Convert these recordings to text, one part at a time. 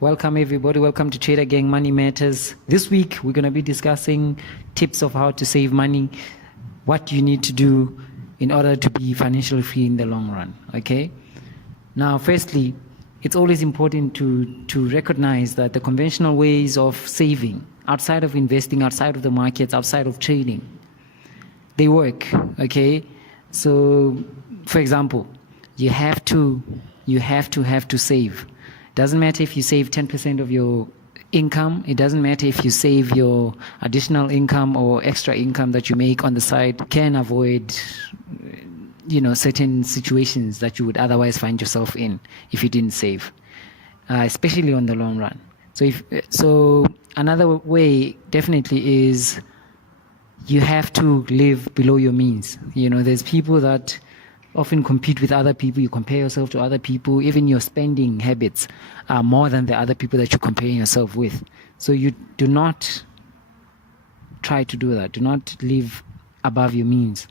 Welcome everybody. Welcome to Trader Gang Money Matters. This week we're going to be discussing tips of how to save money, what you need to do in order to be financially free in the long run. Okay. Now, firstly, it's always important to recognize that the conventional ways of saving, outside of investing, outside of the markets, outside of trading, they work. Okay. So, for example, you have to save. Doesn't matter if you save 10% of your income. It doesn't matter if you save your additional income or extra income that you make on the side. Can avoid, certain situations that you would otherwise find yourself in if you didn't save, especially on the long run. So another way definitely is you have to live below your means. There's people that often compete with other people. You compare yourself to other people. Even your spending habits are more than the other people that you're comparing yourself with. So you do not try to do that. Do not live above your means.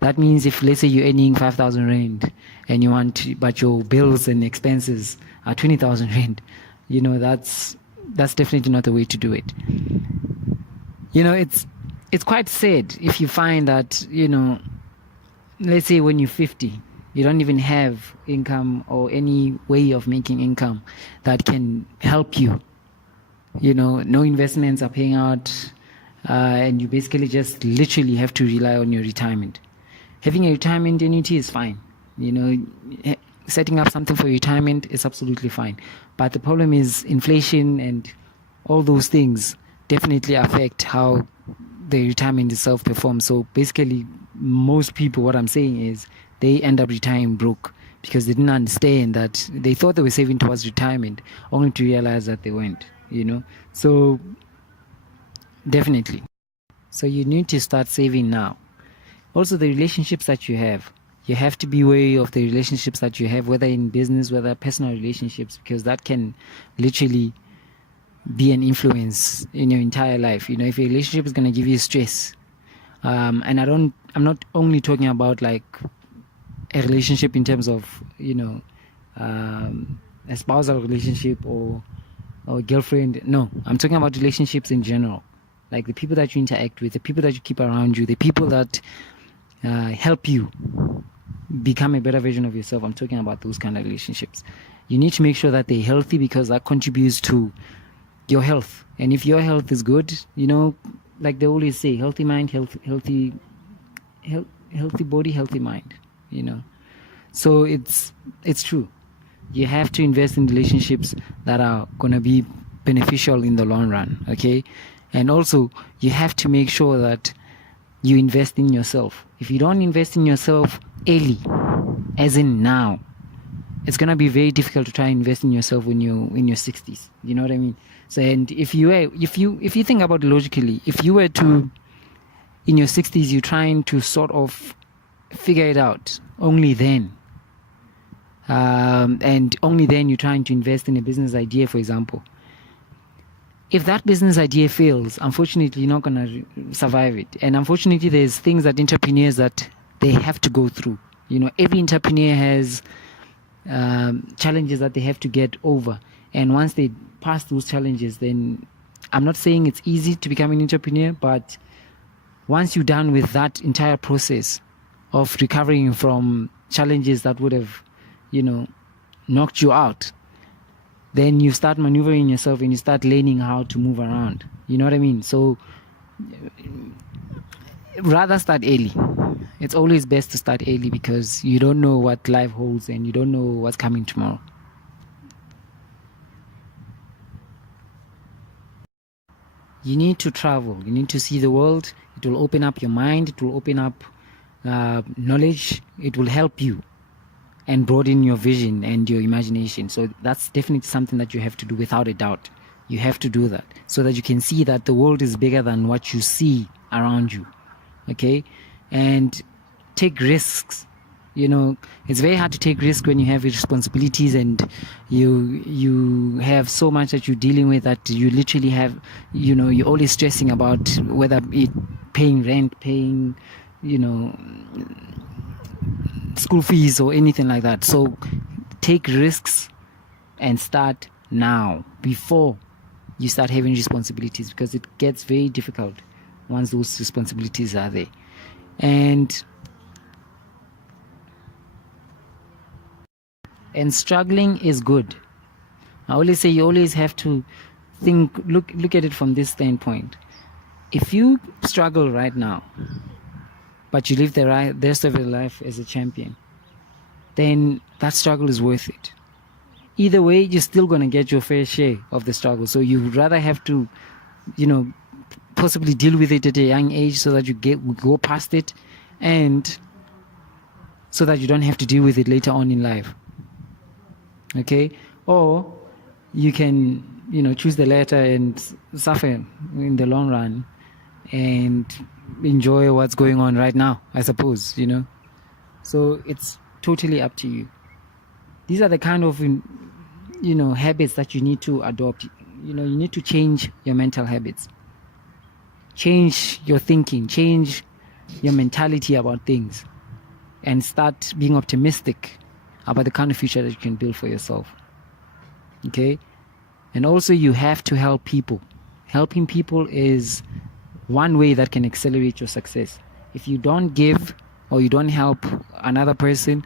That means if, let's say, you're earning 5,000 rand and but your bills and expenses are 20,000 rand, that's definitely not the way to do it. It's quite sad if you find that, let's say when you're 50, you don't even have income or any way of making income that can help you. No investments are paying out, and you basically just literally have to rely on your retirement. Having a retirement annuity is fine. Setting up something for retirement is absolutely fine. But the problem is inflation and all those things definitely affect how the retirement itself performs. So basically, most people, what I'm saying is, they end up retiring broke because they didn't understand that they thought they were saving towards retirement, only to realize that they weren't. So definitely. So you need to start saving now. Also, the relationships that you have to be wary of the relationships that you have, whether in business, whether personal relationships, because that can literally be an influence in your entire life. If a relationship is going to give you stress, and I'm not only talking about like a relationship in terms of a spousal relationship or girlfriend. No, I'm talking about relationships in general, like the people that you interact with, the people that you keep around you, the people that help you become a better version of yourself. I'm talking about those kind of relationships. You need to make sure that they're healthy, because that contributes to your health. And if your health is good, like they always say, healthy mind, healthy body, healthy mind. So it's true. You have to invest in relationships that are going to be beneficial in the long run. Okay. And also you have to make sure that you invest in yourself. If you don't invest in yourself early, as in now, it's going to be very difficult to try and invest in yourself when you're in your 60s. You know what I mean? So, and if you think about it logically, if you were to, in your 60s, you're trying to sort of figure it out, only then, and only then you're trying to invest in a business idea, for example. If that business idea fails, unfortunately, you're not going to survive it. And unfortunately, there's things that entrepreneurs that they have to go through. Every entrepreneur has challenges that they have to get over. And once they pass those challenges, then I'm not saying it's easy to become an entrepreneur, but once you're done with that entire process of recovering from challenges that would have, knocked you out, then you start maneuvering yourself and you start learning how to move around. You know what I mean? So rather start early. It's always best to start early, because you don't know what life holds and you don't know what's coming tomorrow. You need to travel. You need to see the world. It will open up your mind. It will open up knowledge. It will help you and broaden your vision and your imagination. So that's definitely something that you have to do, without a doubt. You have to do that so that you can see that the world is bigger than what you see around you. Okay? And take risks. It's very hard to take risks when you have responsibilities and you have so much that you're dealing with, that you literally have, you're always stressing about whether it paying rent, paying, school fees or anything like that. So take risks and start now before you start having responsibilities, because it gets very difficult once those responsibilities are there. And struggling is good. I always say you always have to look at it from this standpoint. If you struggle right now, but you live the rest of your life as a champion, then that struggle is worth it. Either way, you're still going to get your fair share of the struggle. So you would rather have to, possibly deal with it at a young age so that you go past it, and so that you don't have to deal with it later on in life. Okay? Or you can, choose the latter and suffer in the long run and enjoy what's going on right now, I suppose, So it's totally up to you. These are the kind of, habits that you need to adopt. You need to change your mental habits. Change your thinking, change your mentality about things, and start being optimistic about the kind of future that you can build for yourself. Okay? And also you have to help people. Helping people is one way that can accelerate your success. If you don't give or you don't help another person,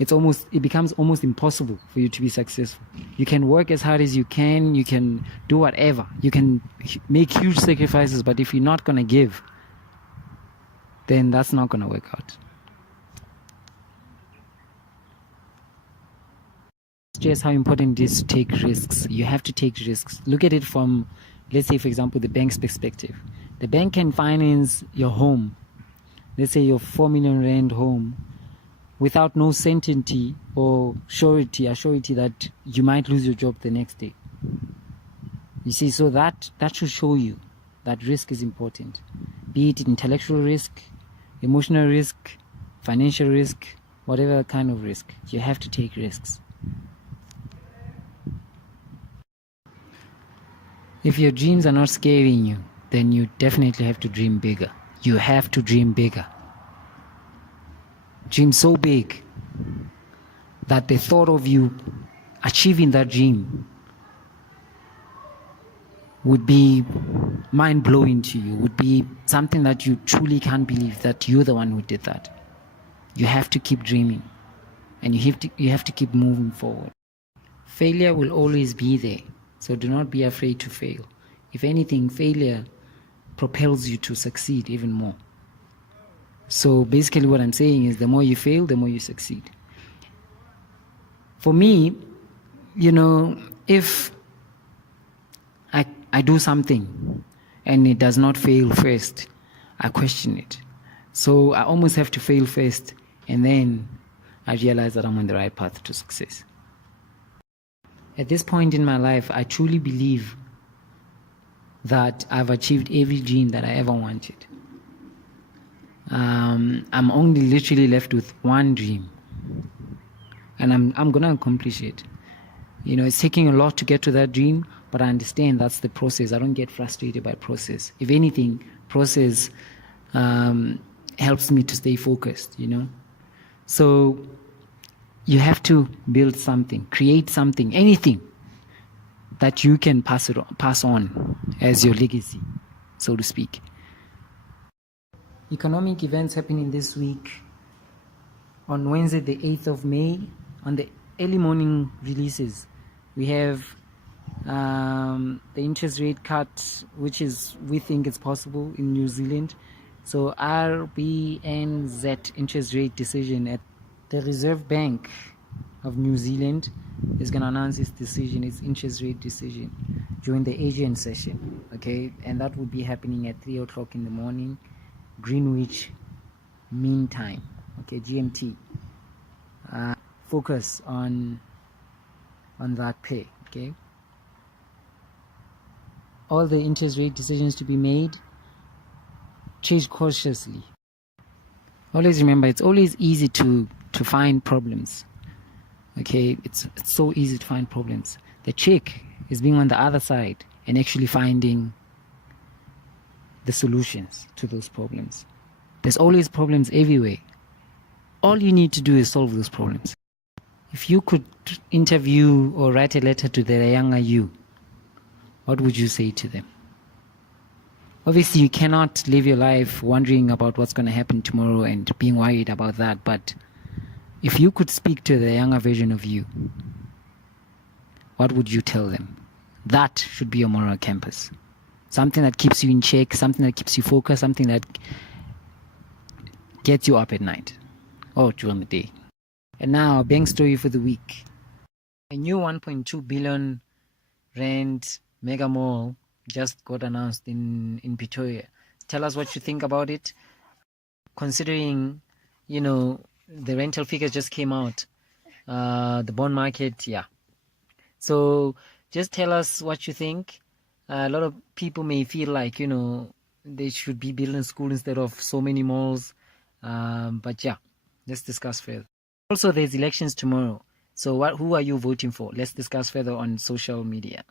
it becomes almost impossible for you to be successful. You can work as hard as you can do whatever, you can make huge sacrifices, but if you're not going to give, then that's not going to work out. Just how important it is to take risks. You have to take risks. Look at it from, let's say, for example, the bank's perspective. The bank can finance your home, let's say your 4 million rand home, without no certainty or surety that you might lose your job the next day. You see, so that should show you that risk is important. Be it intellectual risk, emotional risk, financial risk, whatever kind of risk, you have to take risks. If your dreams are not scaring you, then you definitely have to dream bigger. You have to dream bigger. Dream so big that the thought of you achieving that dream would be mind-blowing to you, would be something that you truly can't believe that you're the one who did that. You have to keep dreaming, and you have to keep moving forward. Failure will always be there, so do not be afraid to fail. If anything, failure propels you to succeed even more. So basically what I'm saying is, the more you fail, the more you succeed. For me, if I do something and it does not fail first, I question it. So I almost have to fail first, and then I realize that I'm on the right path to success. At this point in my life, I truly believe that I've achieved every dream that I ever wanted. I'm only literally left with one dream, and I'm gonna accomplish it. It's taking a lot to get to that dream, but I understand that's the process. I don't get frustrated by process. If anything, process helps me to stay focused. So you have to build something, create something, anything that you can pass on as your legacy, so to speak. Economic events happening this week. On Wednesday, the 8th of May, on the early morning releases, we have the interest rate cut, which we think it's possible in New Zealand. So RBNZ interest rate decision at the Reserve Bank of New Zealand is going to announce its interest rate decision during the Asian session, okay? And that would be happening at 3 o'clock in the morning, Greenwich Mean Time, okay, GMT. Focus on that pair, okay? All the interest rate decisions to be made, choose cautiously. Always remember, it's always easy to find problems, okay? It's so easy to find problems. The trick is being on the other side and actually finding the solutions to those problems. There's always problems everywhere. All you need to do is solve those problems. If you could interview or write a letter to the younger you, what would you say to them? Obviously, you cannot live your life wondering about what's going to happen tomorrow and being worried about that. But if you could speak to the younger version of you, what would you tell them? That should be your moral compass. Something that keeps you in check, something that keeps you focused, something that gets you up at night or during the day. And now, bank story for the week. A new 1.2 billion rand mega mall just got announced in Pretoria. Tell us what you think about it. Considering, the rental figures just came out, the bond market, yeah. So just tell us what you think. A lot of people may feel like, they should be building school instead of so many malls. But yeah, let's discuss further. Also, there's elections tomorrow. So who are you voting for? Let's discuss further on social media.